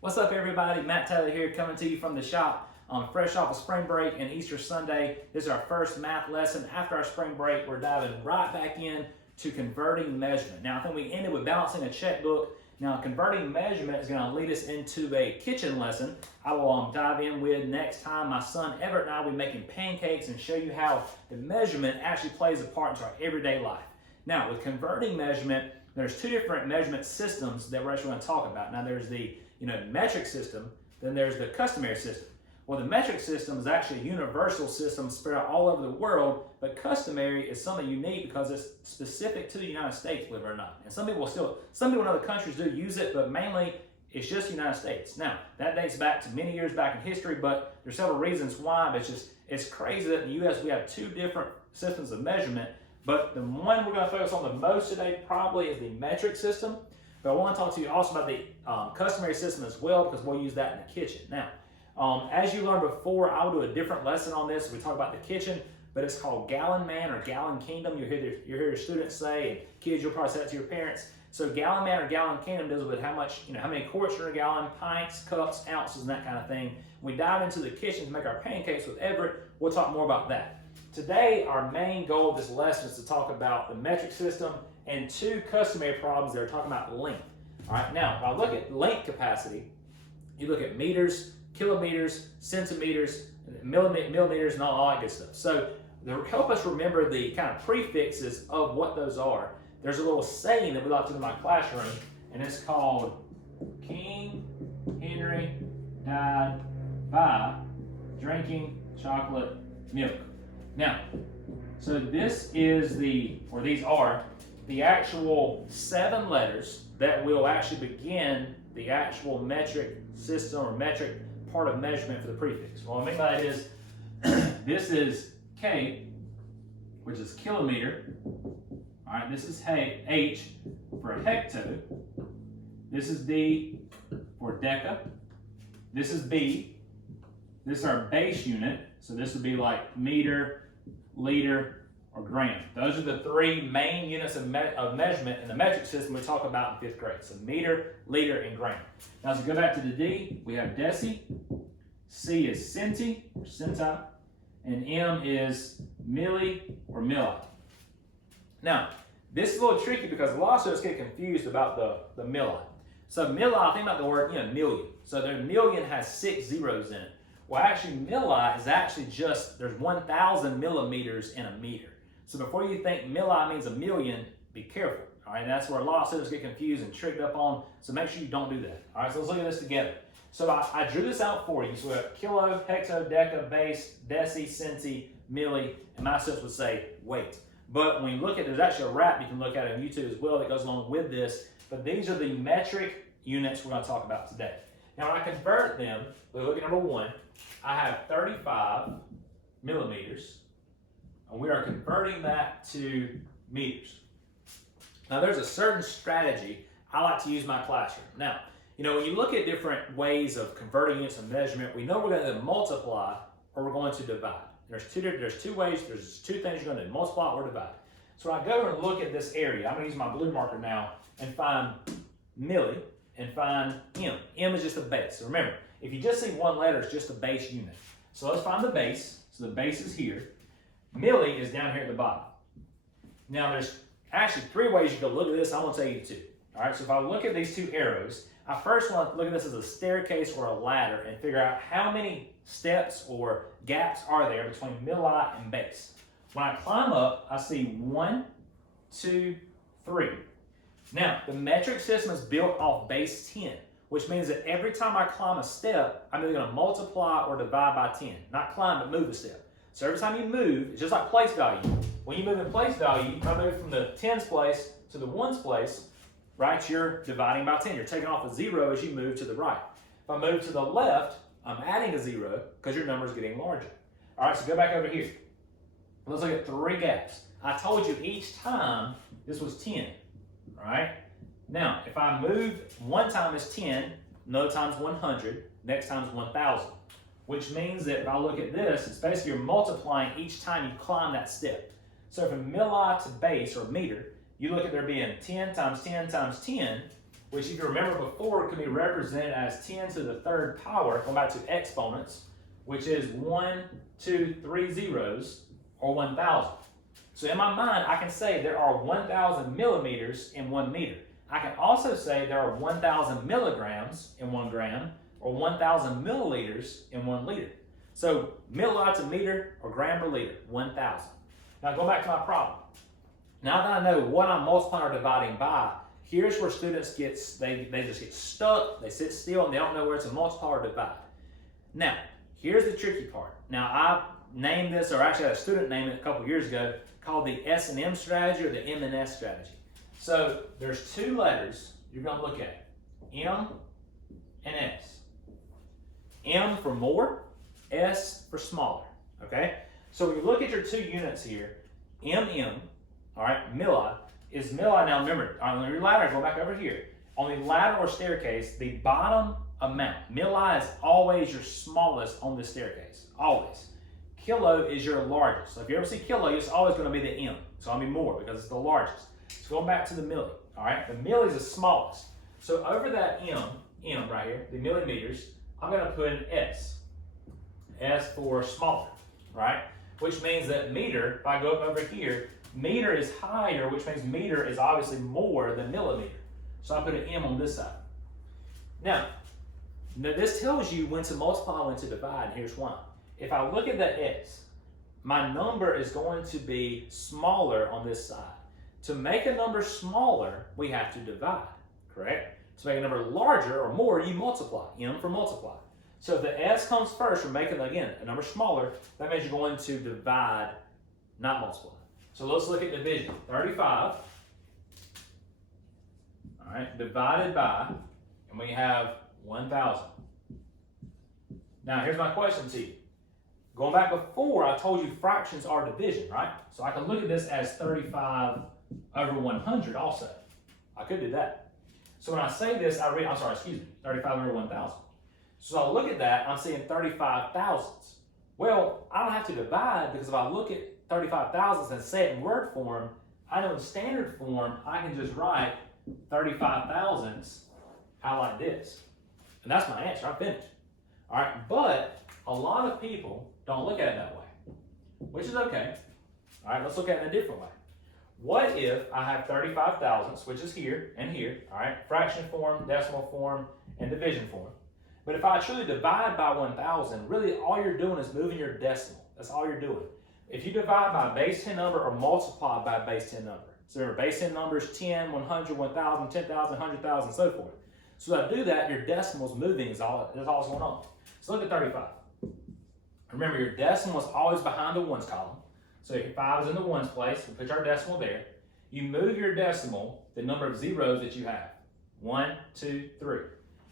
What's up, everybody? Matt Taylor here, coming to you from the shop. Fresh off of spring break and Easter Sunday. This is our first math lesson. After our spring break, we're diving right back in to converting measurement. Now, I think we ended with balancing a checkbook. Now, converting measurement is going to lead us into a kitchen lesson I will dive in with next time. My son Everett and I will be making pancakes and show you how the measurement actually plays a part into our everyday life. Now, with converting measurement, there's two different measurement systems that we're actually going to talk about. Now, there's the metric system, then there's the customary system. Well, the metric system is actually a universal system spread out all over the world, but customary is something unique because it's specific to the United States, believe it or not. And some people in other countries do use it, but mainly it's just the United States. Now, that dates back to many years back in history, but there's several reasons why, but it's crazy that in the US we have two different systems of measurement, but the one we're going to focus on the most today probably is the metric system. But I want to talk to you also about the customary system as well, because we'll use that in the kitchen. Now, as you learned before, I will do a different lesson on this. We talk about the kitchen, but it's called Gallon Man or Gallon Kingdom. You hear your students say, and kids, you'll probably say that to your parents. So Gallon Man or Gallon Kingdom deals with how many quarts are in a gallon, pints, cups, ounces, and that kind of thing. When we dive into the kitchen to make our pancakes with Everett, we'll talk more about that. Today, our main goal of this lesson is to talk about the metric system and two customary problems that are talking about length. All right, now, if I look at length capacity, you look at meters, kilometers, centimeters, millimeters, and all that good stuff. So to help us remember the kind of prefixes of what those are, there's a little saying that we like to do in my classroom, and it's called King Henry died by drinking chocolate milk. Now, so these are the actual 7 letters that will actually begin the actual metric system or metric part of measurement for the prefix. What I mean by that is, this is K, which is kilometer. All right, this is H for hecto. This is D for deca. This is B. This is our base unit. So this would be like meter, liter, or gram. Those are the 3 main units of measurement in the metric system we talk about in 5th grade. So meter, liter, and gram. Now as we go back to the D, we have deci, C is centi or centi, and M is milli or milli. Now, this is a little tricky because a lot of students get confused about the milli. So milli, think about the word million. So the million has 6 zeros in it. Well, actually, milli is actually there's 1,000 millimeters in a meter. So before you think milli means a million, be careful. All right, and that's where a lot of students get confused and tricked up on. So make sure you don't do that. All right, so let's look at this together. So I drew this out for you. So we have kilo, hecto, deca, base, deci, centi, milli, and my students would say weight. But when you look at, there's actually a rap you can look at on YouTube as well that goes along with this. But these are the metric units we're going to talk about today. Now, when I convert them, we look at number 1. I have 35 millimeters, and we are converting that to meters. Now, there's a certain strategy I like to use in my classroom. Now, when you look at different ways of converting units of measurement, we know we're going to multiply or we're going to divide. There's two ways, there's 2 things you're going to do, multiply or divide. So when I go and look at this area, I'm going to use my blue marker now and find milli and find M. M is just a base. So remember, if you just see one letter, it's just a base unit. So let's find the base. So the base is here. Milli is down here at the bottom. Now there's actually 3 ways you can look at this. I'm going to tell you 2. All right, so if I look at these 2 arrows, I first want to look at this as a staircase or a ladder and figure out how many steps or gaps are there between milli and base. When I climb up, I see 1, 2, 3. Now, the metric system is built off base 10, which means that every time I climb a step, I'm either going to multiply or divide by 10. Not climb, but move a step. So every time you move, it's just like place value. When you move in place value, you move from the tens place to the ones place, right? You're dividing by 10. You're taking off a 0 as you move to the right. If I move to the left, I'm adding a 0 because your number is getting larger. All right, so go back over here. Let's look at 3 gaps. I told you each time this was 10, right? Now, if I move, one time is 10, another time is 100, next time is 1,000, which means that if I look at this, it's basically you're multiplying each time you climb that step. So from milli to base or meter, you look at there being 10 times 10 times 10, which if you remember before can be represented as 10 to the third power, going back to exponents, which is 1, 2, 3 zeros, or 1,000. So in my mind, I can say there are 1,000 millimeters in 1 meter. I can also say there are 1,000 milligrams in 1 gram, or 1,000 milliliters in 1 liter. So milliliters a meter or gram per liter, 1,000. Now going back to my problem. Now that I know what I'm multiplying or dividing by, here's where students they just get stuck, they sit still, and they don't know where to multiply or divide. Now, here's the tricky part. Now I named this, or actually I had a student name it a couple years ago, called the S&M strategy or the M&S strategy. So there's 2 letters you're going to look at, M and S. M for more, S for smaller, okay? So when you look at your 2 units here, MM, all right, milli, is milli. Now remember, on your ladder, go back over here. On the ladder or staircase, the bottom amount, milli is always your smallest on the staircase, always. Kilo is your largest. So if you ever see kilo, it's always going to be the M. It's going to be more because it's the largest. So going back to the milli, all right? The milli is the smallest. So over that M right here, the millimeters, I'm going to put an S. S for smaller, right? Which means that meter, if I go up over here, meter is higher, which means meter is obviously more than millimeter. So I put an M on this side. Now this tells you when to multiply, when to divide, and here's why. If I look at the S, my number is going to be smaller on this side. To make a number smaller, we have to divide, correct? To make a number larger or more, you multiply, M for multiply. So if the S comes first, we're making, again, a number smaller, that means you're going to divide, not multiply. So let's look at division. 35, all right, divided by, and we have 1,000. Now here's my question to you. Going back before, I told you fractions are division, right? So I can look at this as 35 over 100 also. I could do that. So when I say this, 35 over 1,000. So I look at that, I'm seeing 35 thousandths. Well, I don't have to divide because if I look at 35 thousandths and say it in word form, I know in standard form, I can just write 35 thousandths out like this. And that's my answer, I'm finished. All right, but a lot of people don't look at it that way, which is okay. All right, let's look at it in a different way. What if I have 35 thousandths, which is here and here, all right, fraction form, decimal form, and division form. But if I truly divide by 1,000, really all you're doing is moving your decimal. That's all you're doing. If you divide by a base 10 number or multiply by a base 10 number. So remember, base 10 numbers 10, 100, 1,000, 10,000, 100,000, so forth. So I do that, your decimal's moving is all that's going on. So look at 35. Remember, your decimal is always behind the ones column. So if 5 is in the ones place, we put our decimal there. You move your decimal, the number of zeros that you have. 1, 2, 3.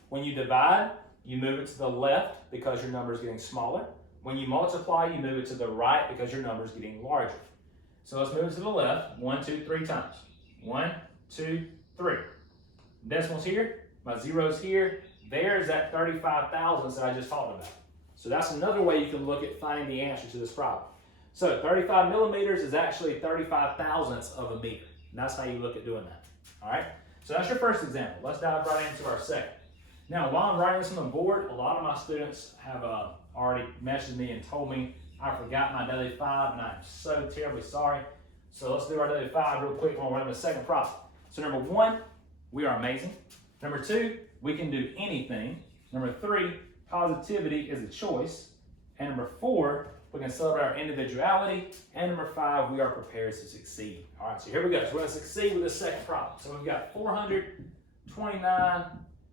When you divide, you move it to the left because your number is getting smaller. When you multiply, you move it to the right because your number is getting larger. So let's move it to the left, 1, 2, 3 times. 1, 2, 3. Decimals here, my zeros here. There's that 35 thousandths that I just talked about. So that's another way you can look at finding the answer to this problem. So 35 millimeters is actually 35 thousandths of a meter. And that's how you look at doing that. All right? So that's your first example. Let's dive right into our second. Now, while I'm writing this on the board, a lot of my students have already messaged me and told me I forgot my daily 5, and I'm so terribly sorry. So let's do our daily 5 real quick when we're on the second problem. So number 1, we are amazing. Number 2, we can do anything. Number 3, positivity is a choice. And number 4, we can celebrate our individuality. And number 5, we are prepared to succeed. All right, so here we go. So we're going to succeed with this second problem. So we've got 429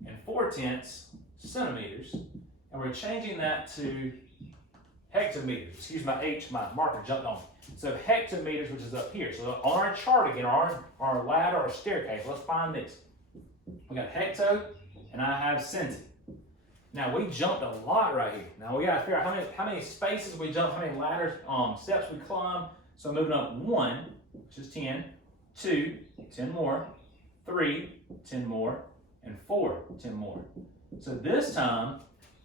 and 4/10 centimeters, and we're changing that to hectometers. Excuse my marker jumped on me. So hectometers, which is up here. So on our chart again, our ladder or staircase, let's find this. We got hecto, and I have centi. Now we jumped a lot right here. Now we got to figure out how many spaces we jump, how many ladders, steps we climb. So I'm moving up 1, which is 10, 2, 10 more, 3, 10 more, and 4, 10 more. So this time,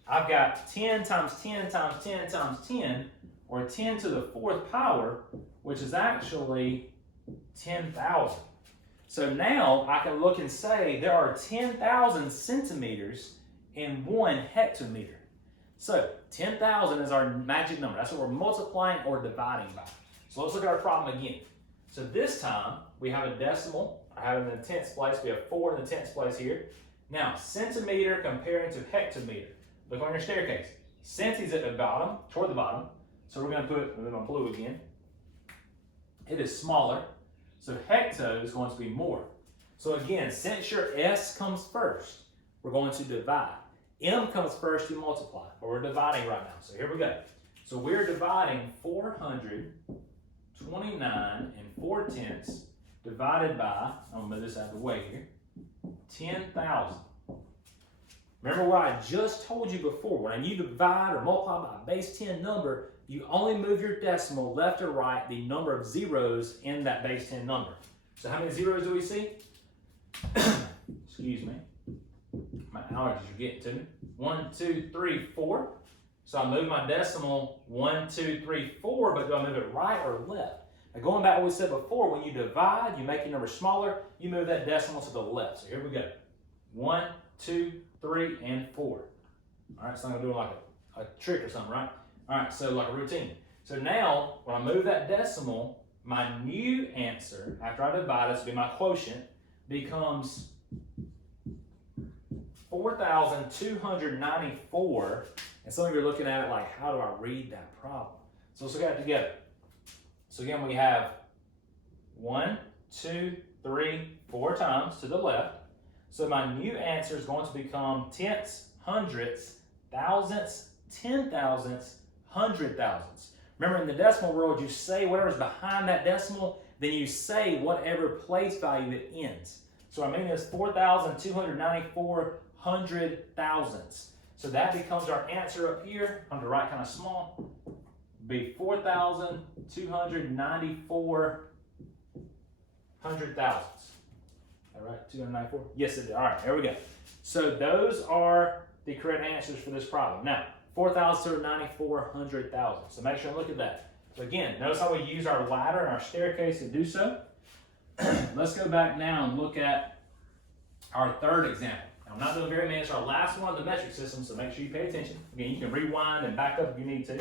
I've got 10 times 10 times 10 times 10, or 10 to the 4th power, which is actually 10,000. So now I can look and say there are 10,000 centimeters in 1 hectometer. So 10,000 is our magic number. That's what we're multiplying or dividing by. So let's look at our problem again. So this time we have a decimal. I have it in the tenths place. We have 4 in the tenths place here. Now centimeter comparing to hectometer. Look on your staircase. Centi's at the bottom, toward the bottom. So we're going to put it in blue again. It is smaller. So hecto is going to be more. So again, since your S comes first, we're going to divide. M comes first, you multiply. But we're dividing right now. So here we go. So we're dividing 429 4/10 divided by, I'm going to move this out of the way here, 10,000. Remember what I just told you before. When you divide or multiply by a base 10 number, you only move your decimal left or right the number of zeros in that base 10 number. So how many zeros do we see? Excuse me. My allergies are getting to me. 1, 2, 3, 4. So I move my decimal 1, 2, 3, 4, but do I move it right or left? Now going back to what we said before, when you divide, you make your number smaller, you move that decimal to the left. So here we go. 1, 2, 3, and 4. All right, so I'm going to do like a trick or something, right? All right, so like a routine. So now, when I move that decimal, my new answer, after I divide, this will be my quotient, becomes 4,294. And some of you are looking at it like, how do I read that problem? So let's look at it together. So again, we have 1, 2, 3, 4 times to the left. So my new answer is going to become tenths, hundredths, thousandths, 10,000ths, 100,000ths. Remember, in the decimal world, you say whatever's behind that decimal, then you say whatever place value it ends. So our meaning is 4,294 100,000ths. So that becomes our answer up here. I'm going to write kind of small. Be 4,294 100,000ths. All right, 294? Yes, it did. All right, there we go. So those are the correct answers for this problem. Now, 4,294 100,000. So make sure and look at that. So again, notice how we use our ladder and our staircase to do so. Let's go back now and look at our third example. Now, I'm not doing very many. It's our last one of the metric system, so make sure you pay attention. Again, you can rewind and back up if you need to.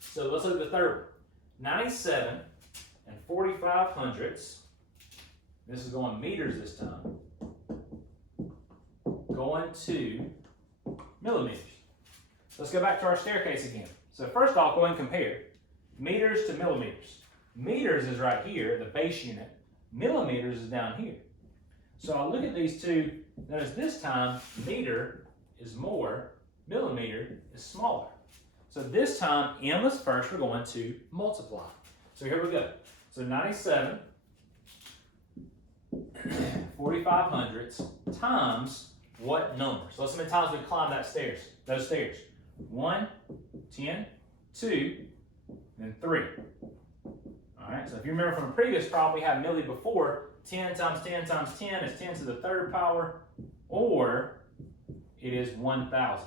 So let's look at the third one. 97 45/100. This is going meters this time. Going to millimeters. Let's go back to our staircase again. So first off, go ahead and compare meters to millimeters. Meters is right here, the base unit. Millimeters is down here. So I'll look at these two. Notice this time, meter is more, millimeter is smaller. So this time, M is first, we're going to multiply. So here we go. So 97 45/100 times what number? So let's see how many times we climb those stairs. 1, 10, 2, and 3. All right, so if you remember from a previous problem, we had milli before. 10 times 10 times 10 is 10 to the third power, or it is 1,000.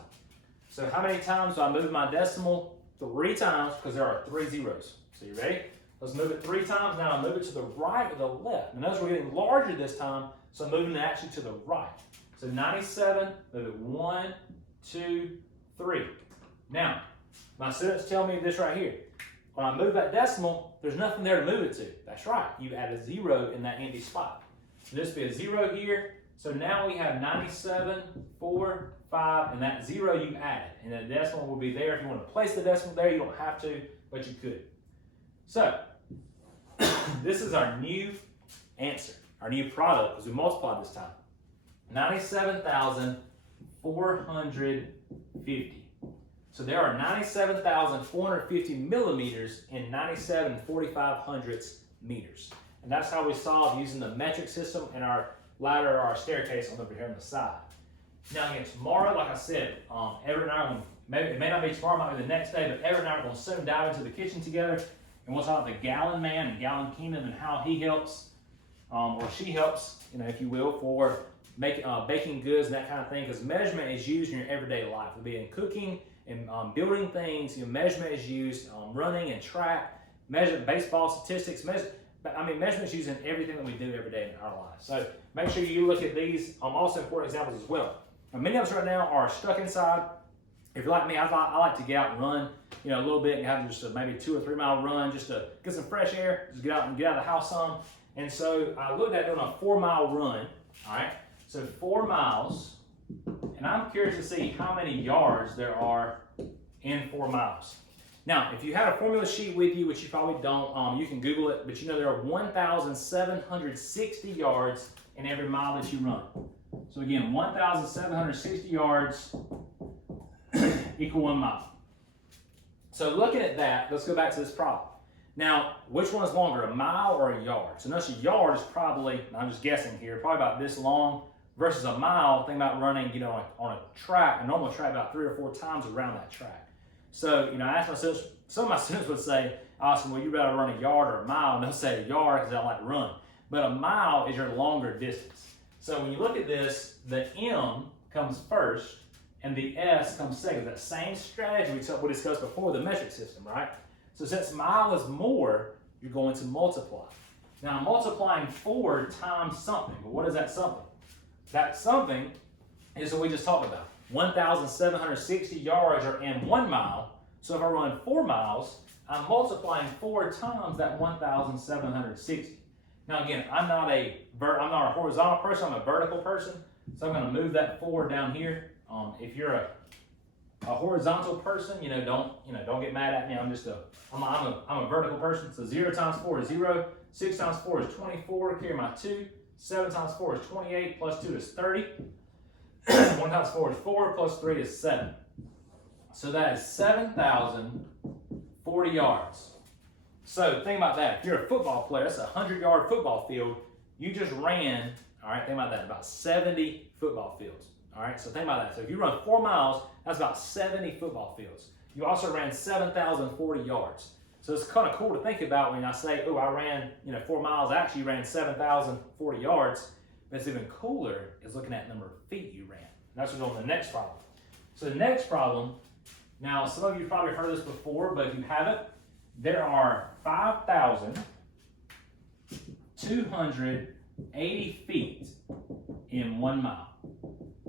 So how many times do I move my decimal? 3 times, because there are 3 zeros. So you ready? Let's move it 3 times. Now I move it to the right or the left. And notice we're getting larger this time, so I'm moving it actually to the right. So 97, move it 1, 2, 3. Now, my students tell me this right here. When I move that decimal, there's nothing there to move it to. That's right. You add a 0 in that empty spot. So this would be a 0 here. So now we have 97, 4, 5, and that 0 you added. And the decimal will be there. If you want to place the decimal there, you don't have to, but you could. So, this is our new answer, our new product, because we multiplied this time. 97,450. So there are 97,450 millimeters in 97 45/100 meters. And that's how we solve using the metric system and our ladder or our staircase on over here on the side. Now again, tomorrow, like I said, Everett and I, it may not be tomorrow, it might be the next day, but Everett and I are going to soon dive into the kitchen together, and we'll talk about the Gallon Man and Gallon Kingdom and how he helps, or she helps, if you will, for making baking goods and that kind of thing, because measurement is used in your everyday life. It'll be in cooking and building things. Measurement is used running and track, baseball statistics. measurements used in everything that we do every day in our lives. So make sure you look at these also important examples as well. Now, many of us right now are stuck inside. If you're like me, I like to get out and run, a little bit and have just maybe 2 or 3 mile run just to get some fresh air, just get out of the house some. And so I looked at doing a 4-mile run, all right? So 4 miles, and I'm curious to see how many yards there are in 4 miles. Now, if you had a formula sheet with you, which you probably don't, you can Google it, but there are 1,760 yards in every mile that you run. So again, 1,760 yards equal 1 mile. So looking at that, let's go back to this problem. Now, which one is longer, a mile or a yard? So notice a yard is probably, I'm just guessing here, probably about this long versus a mile. Think about running, on a track, a normal track, about 3 or 4 times around that track. So, I asked my students, some of my students would say, Austin, well, you rather run a yard or a mile? And they'll say a yard because they don't like to run. But a mile is your longer distance. So when you look at this, the M comes first and the S comes second. That same strategy we discussed before, the metric system, right? So since mile is more, you're going to multiply. Now I'm multiplying 4 times something. But what is that something? That something is what we just talked about. 1,760 yards are in 1 mile. So if I run 4 miles, I'm multiplying 4 times that 1,760. Now again, I'm not a horizontal person, I'm a vertical person. So I'm going to move that 4 down here. If you're a horizontal person, don't get mad at me. I'm a vertical person. So 0 times 4 is 0. 6 times 4 is 24. Carry my 2. 7 times 4 is 28. Plus 2 is 30. 1 times 4 is 4. Plus 3 is 7. So that is 7,040 yards. So think about that. If you're a football player, that's a 100-yard football field. You just ran, all right, think about that, about 70 football fields. All right, so think about that. So if you run 4 miles, that's about 70 football fields. You also ran 7,040 yards. So it's kind of cool to think about when I say, oh, I ran 4 miles. I actually ran 7,040 yards. But it's even cooler is looking at the number of feet you ran. And that's what's on the next problem. So the next problem, now some of you probably heard this before, but if you haven't, there are 5,280 feet in 1 mile.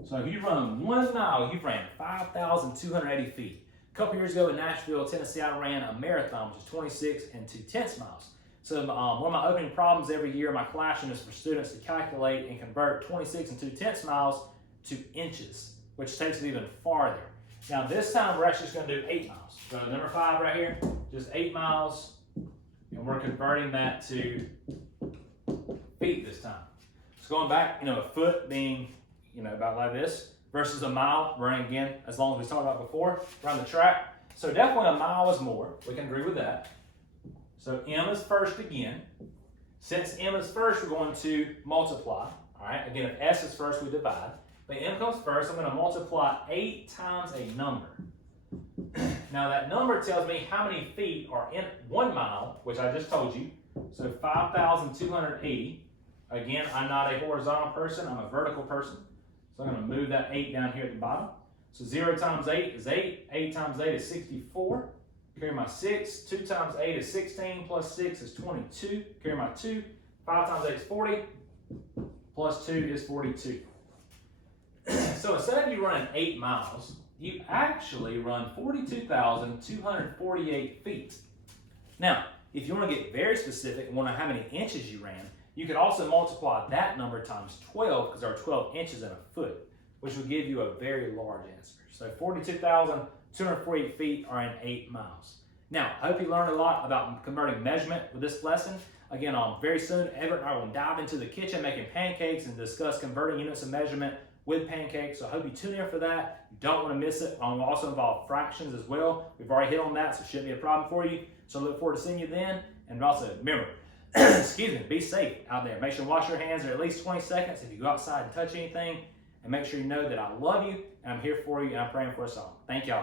So if you run 1 mile, you've ran 5,280 feet. A couple years ago in Nashville, Tennessee, I ran a marathon, which is 26 2/10 miles. So one of my opening problems every year in my classroom is for students to calculate and convert 26 2/10 miles to inches, which takes it even farther. Now this time we're actually just going to do 8 miles. So number 5 right here, just 8 miles, and we're converting that to feet this time. So going back, a foot being about like this, versus a mile, running again, as long as we talked about before, around the track. So definitely a mile is more. We can agree with that. So M is first again. Since M is first, we're going to multiply. All right, again, if S is first, we divide. But M comes first, I'm going to multiply 8 times a number. Now that number tells me how many feet are in 1 mile, which I just told you. So 5,280. Again, I'm not a horizontal person, I'm a vertical person. So I'm going to move that 8 down here at the bottom. So 0 times 8 is 8. 8 times 8 is 64. Carry my 6. 2 times 8 is 16. Plus 6 is 22. Carry my 2. 5 times 8 is 40. Plus 2 is 42. So instead of you running 8 miles, you actually run 42,248 feet. Now, if you want to get very specific and want to know how many inches you ran, you could also multiply that number times 12, because there are 12 inches in a foot, which would give you a very large answer. So 42,248 feet are in 8 miles. Now, I hope you learned a lot about converting measurement with this lesson. Again, very soon, Everett and I will dive into the kitchen making pancakes and discuss converting units of measurement with pancakes. So I hope you tune in for that. You don't want to miss it. We'll also involve fractions as well. We've already hit on that, so it shouldn't be a problem for you. So I look forward to seeing you then. And also, remember, be safe out there. Make sure to wash your hands at least 20 seconds if you go outside and touch anything. And make sure you know that I love you and I'm here for you and I'm praying for us all. Thank y'all.